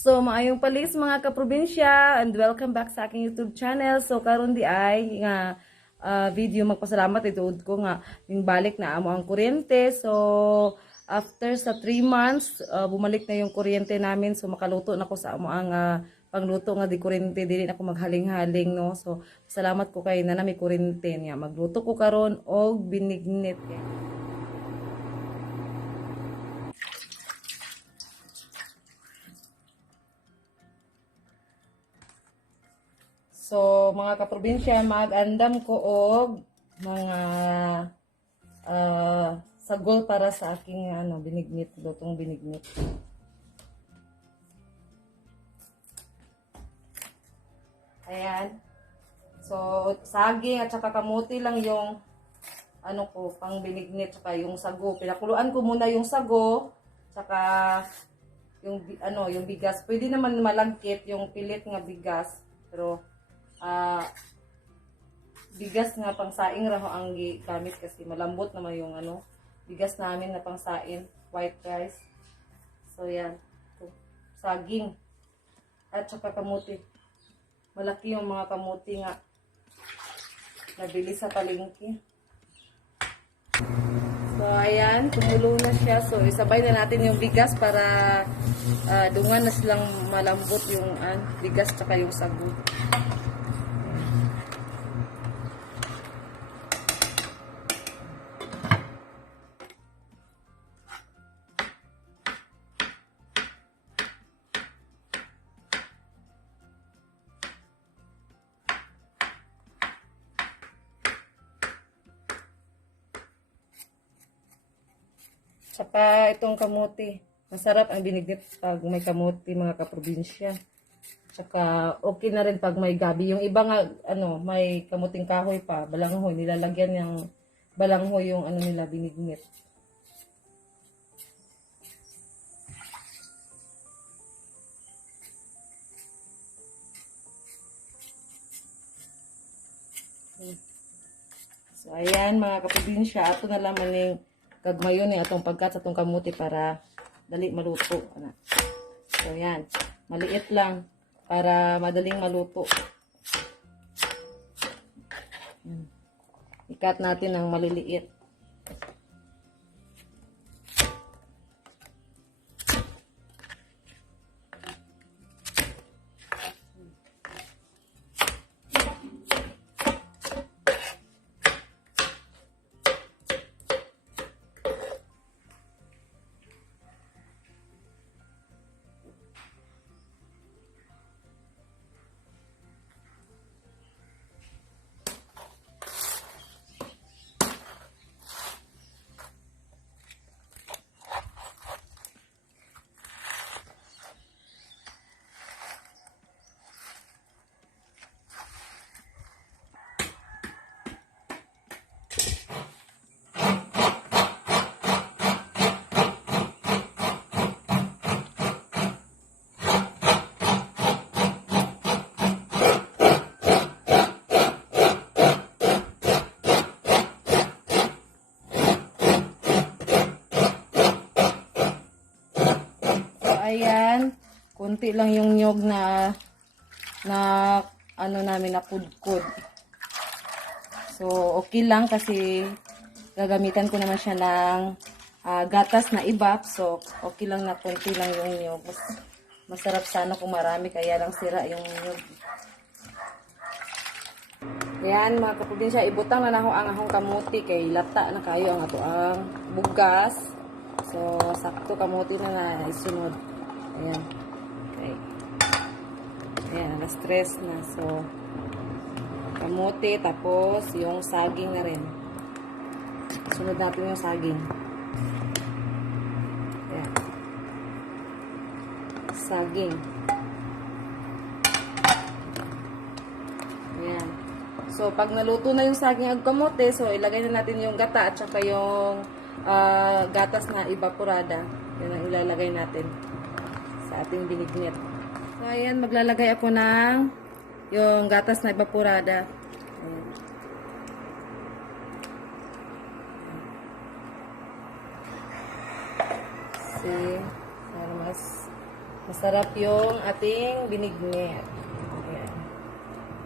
So, maayong palis mga kaprobinsya and welcome back sa aking YouTube channel. So, karon di ay nga video magpasalamat ituod ko nga ning balik na amo ang kuryente. So, after sa 3 months, bumalik na yung kuryente namin. So, makaluto na ko sa amo ang pangluto nga di kuryente, dili na ko maghaling-haling no. So, salamat ko kay na may kuryente niya. Magluto ko karon og binignit. So, mga kaprobinsya, mag-andam ko og mga sagol para sa aking binignit, lutong binignit. Ayan. So, saging at saka kamuti lang yung pang binignit saka yung sago. Pinakuluan ko muna yung sago saka yung bigas. Pwede naman malagkit yung pilit nga bigas, pero bigas nga pang saing raho ang gamit kasi malambot naman yung bigas namin na pang saing, white rice. So yan, saging at saka kamuti. Malaki yung mga kamuti nga nabili sa palengke. So ayan, kumulo na siya. So isabay na natin yung bigas para dungan na silang malambot yung bigas tsaka yung sago. Saka itong kamuti. Masarap ang binignit pag may kamuti mga kaprobinsya. Saka okay na rin pag may gabi. Yung iba nga may kamuting kahoy pa, balanghoy, nilalagyan ng balanghoy yung nila binignit. So ayan mga kaprobinsya, ato na lang maning kagmayon yung atong pagkat sa atong kamuti para dali maluto. So yan, maliit lang para madaling maluto. Ikat natin ng maliliit. Ayan, kunti lang yung nyog na namin na kudkod. So, okay lang kasi gagamitan ko naman siya ng gatas na ibap. So, okay lang na kunti lang yung nyog. Masarap sana kung marami, kaya lang sira yung nyog. Ayan, mga kaprobinsya, ibutang na ako ang akong kamuti kay lata na kayo ang ato ang bugas. So, sakto kamuti na isunod. Ayan. Okay. Ayan, alas 3 na. So, kamuti, tapos yung saging na rin. Sunod natin yung saging. Ayan. Saging. Ayan. So, pag naluto na yung saging at kamote, so ilagay na natin yung gata at saka yung gatas na evaporada. Yan ang ilalagay natin sa ating binignit. So, ayan, maglalagay ako ng yung gatas na evaporada. Ayan. See? Para mas Masarap yung ating binignit. Ayan.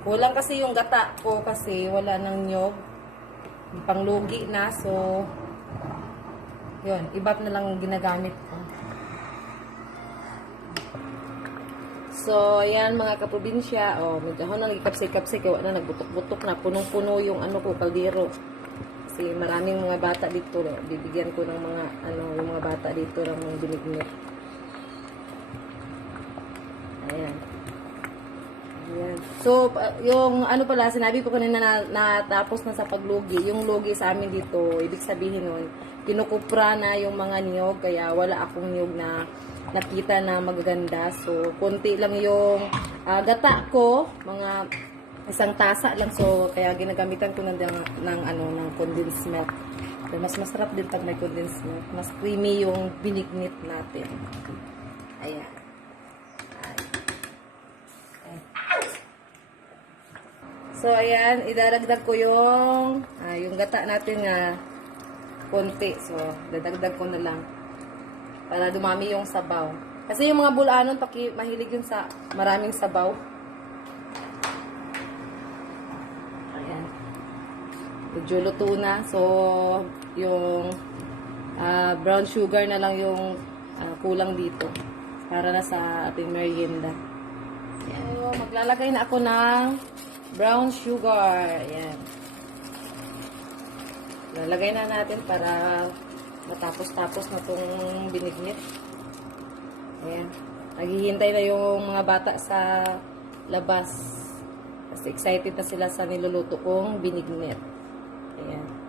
Kulang kasi yung gata ko kasi wala nang nyog. Panglugi na. So, yun. Iba't na lang ginagamit ko. So, ayan mga kaprobinsya. Oh, medyo ako na nagkapsay-kapsay. Kaya na nagbutok-butok na. Punong-puno yung ano ko, kaldero. Kasi maraming mga bata dito. Bibigyan ko ng mga, yung mga bata dito ng mga binignit. Ayan. Ayan. So, yung ano pala, sinabi ko kanina na natapos na sa paglugi. Yung lugi sa amin dito, ibig sabihin nun, kinukupra na yung mga niyog, kaya wala akong niyog na nakita na magaganda. So, konti lang yung gata ko, mga isang tasa lang. So, kaya ginagamitan ko ng condensed milk. So, mas masarap din pag may condensed milk. Mas creamy yung binignit natin. Ayan. So, ayan, idadagdag ko yung gata natin na konti. So, dadagdag ko na lang para dumami yung sabaw. Kasi yung mga bulanon, mahilig yun sa maraming sabaw. Ayan. Medyo luto na. So, yung brown sugar na lang yung kulang dito para na sa ating merienda. Ayan. So, maglalagay na ako ng brown sugar. Ayan. Lalagay na natin para matapos-tapos na itong binignit. Ayan. Naghihintay na yung mga bata sa labas. Kasi excited na sila sa niluluto kong binignit. Ayan.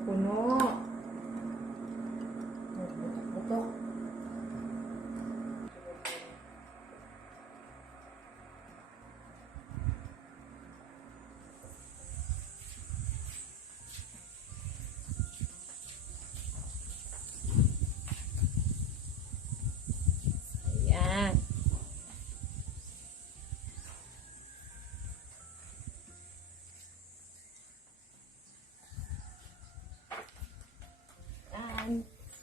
Puno. Butok. Ayan.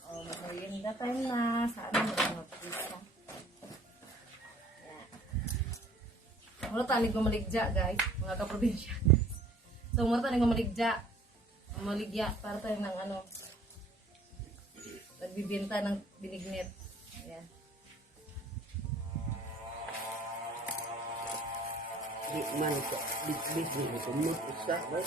Oh, merienda time na. Sa amin na mag-isa. Ayan. Mula tanig gumaligya, guys. Mga kaprobinsya. So, mula tanig gumaligya. Maligya para tayo ng nagbibenta ng binignit. Ayan. Di man ko, di ko mo isa, ba?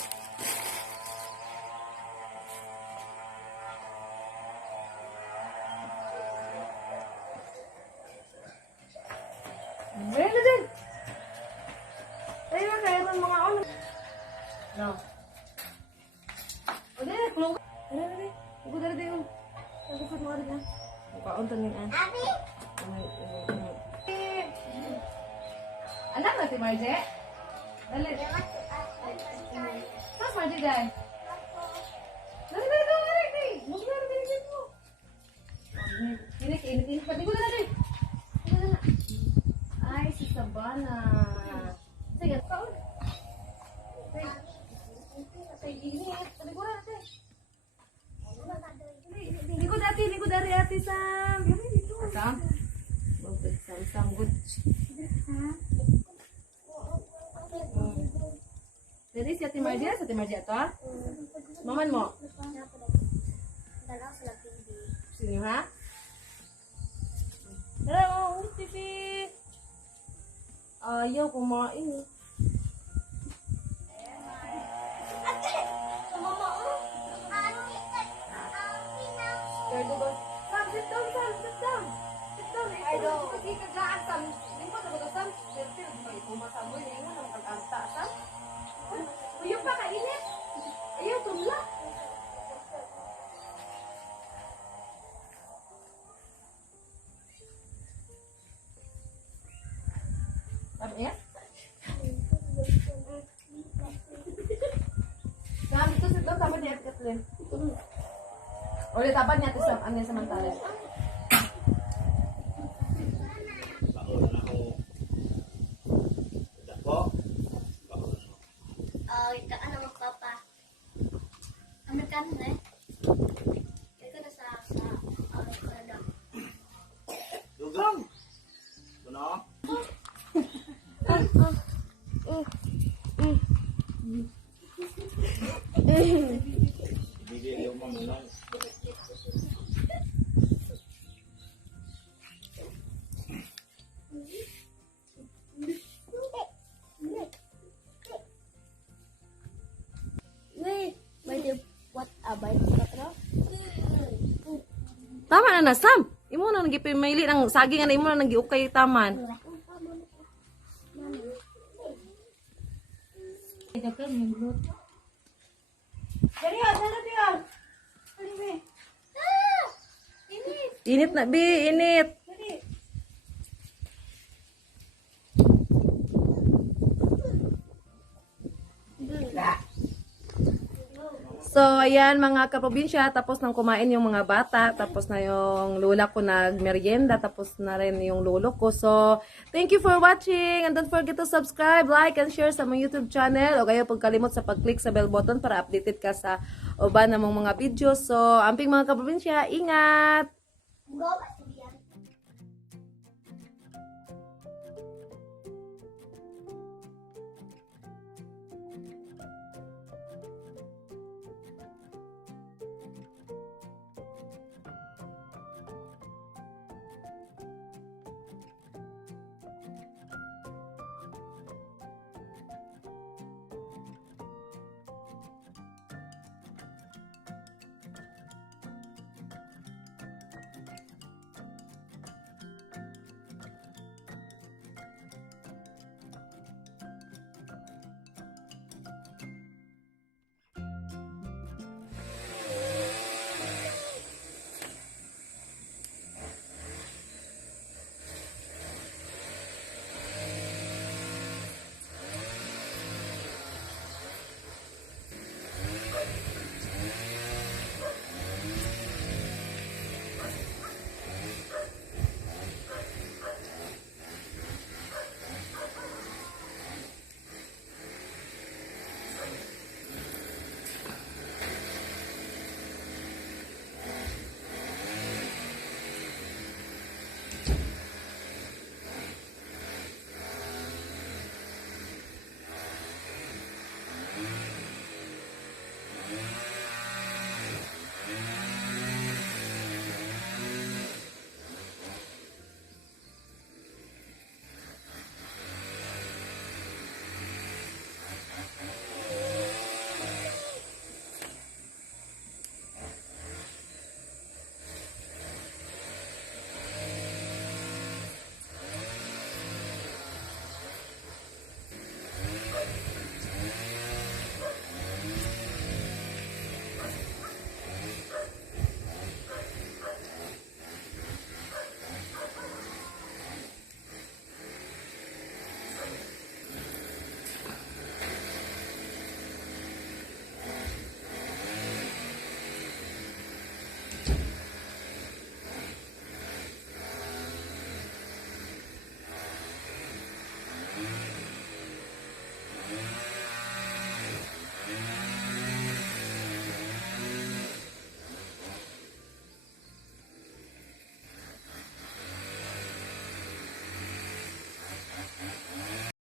Ayan na din. Tayo na kayo ng mga No. O din, klong. Ayan na din. Huwag na din yun. Nagupad mo rin na. Mukhaon to niyan. Abi? Anak na si Marje? Dali. Saan Marje dahil? Dali. Huwag na rin mo. Init. Pati ko na rin. Ay, si Sabana. Sige, kaon. Ay, init. Paliguran natin. Ligo dari ate Sam. Sam? Sam, good. Jadi si Ate Marja to? Maman mo? Sini ha? Hello, TV. Ayaw kumain. Sit down. I don't. Hindi ka gaan, Sam. Hindi mo talaga, Sam. Siyempre, may pumasaboy na yun. Ang pag-anta, Sam. Ayaw pa, kainit. Ayaw, tumla. Sabi niya? Sam, ito sit down. Sama ni Ate Kathleen. Ulit apa niya sa angin samantala. Oh, ito ano magpapa. Amerikano na eh. Ito na sa Canada. Dugang. Ano? Bigay yung mga Wait, what about Patro? Tama na na Sam. Imo na nagipimili ng saging na imo na nagiukay taman. Init na bi, init. So, ayan mga kaprobinsya, tapos nang kumain yung mga bata, tapos na yung lula ko nagmerienda, tapos na rin yung lolo ko. So, thank you for watching and don't forget to subscribe, like, and share sa mga YouTube channel. O kayo pagkalimot sa pag-click sa bell button para updated ka sa uban namang mga videos. So, amping mga kaprobinsya, ingat! Go!